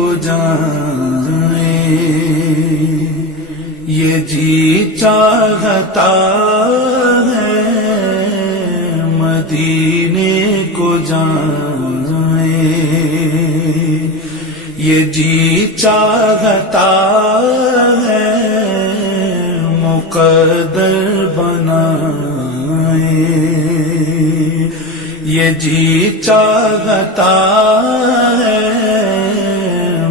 کو جائیں، یہ جی چاہتا ہے مدینے کو جائیں، یہ جی چاہتا ہے مقدر بنائیں، یہ جی چاہتا ہے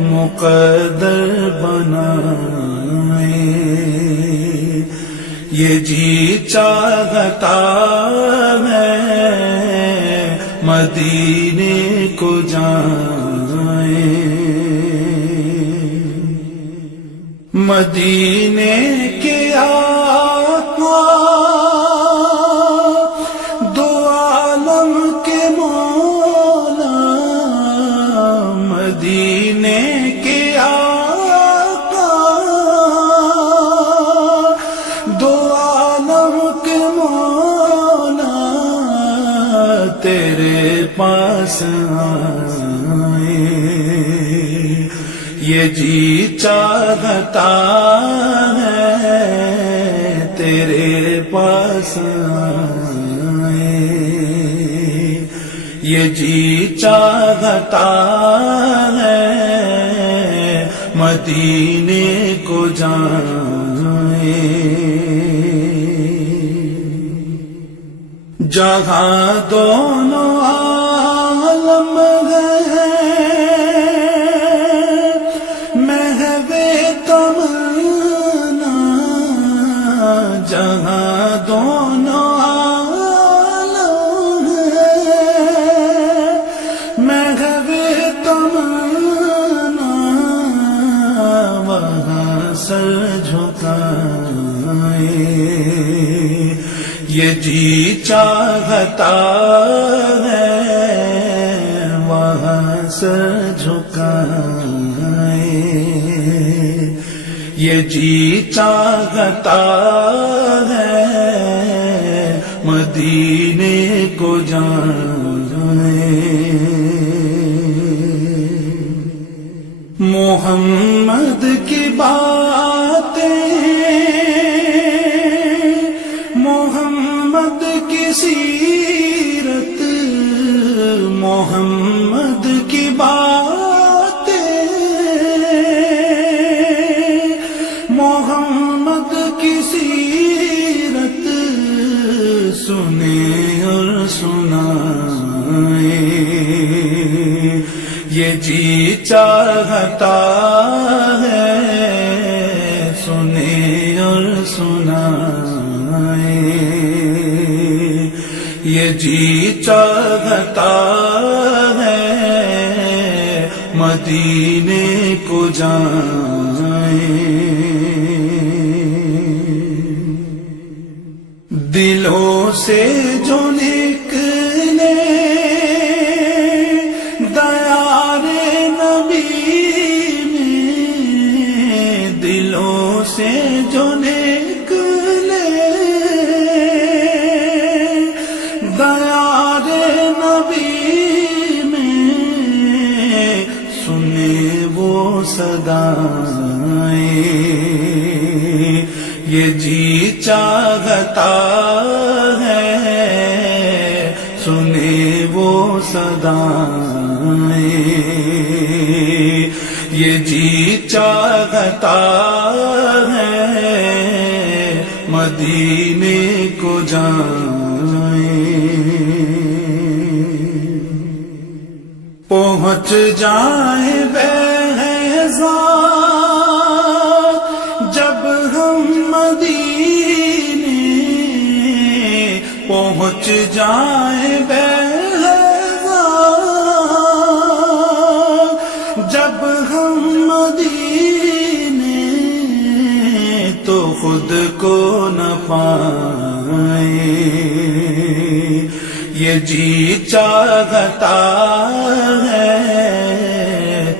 مقدر بنائیں، یہ جی چاہتا ہے مدینے کو جائیں، مدینے کے آقا دو عالم کے مولا، مدینے کے آقا دو عالم کے مولا، تیرے پاس آئے، یہ جی چاہتا ہے تیرے پاس آئے، یہ جی چاہتا ہے مدینے کو جائیں، جہاں دونوں عالم گئے جہاں دونوں عالم ہیں محو تمنا، وہاں سر جھکائیں، یہ جی چاہتا ہے وہاں سر جھکائیں، یہ جی چاہتا ہے مدینے کو جائیں، محمد کی باتیں، محمد کی سیرت، محمد کی باتیں، محمد کی سیرت سنیں اور سنائیں، یہ جی چاہتا ہے سنیں اور سنائیں، یہ جی چاہتا ہے مدینے کو جائیں، دلوں سے جو نکلے دیار نبی میں، دلوں سے جو نکلے دیار نبی میں، سنے وہ صدائیں، یہ جی چاہتا ہے سنے وہ صدائیں، یہ جی چاہتا ہے مدینے کو جائیں، پہنچ جائیں بہزاد جب ہم مدینے، پہنچ جائیں بہزاد جب ہم مدینے، تو خود کو نہ پائیں، یہ جی چاہتا ہے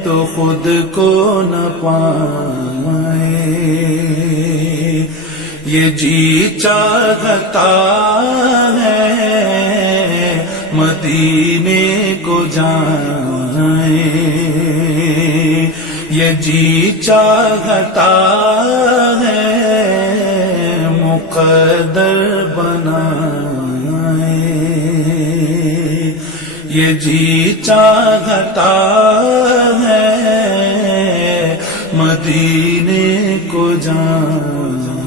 تو خود کو نہ پائیں، یہ جی چاہتا ہے مدینے کو جائیں، یہ جی چاہتا ہے مقدر بنائے، یہ جی چاہتا ہے مدینے کو جائیں۔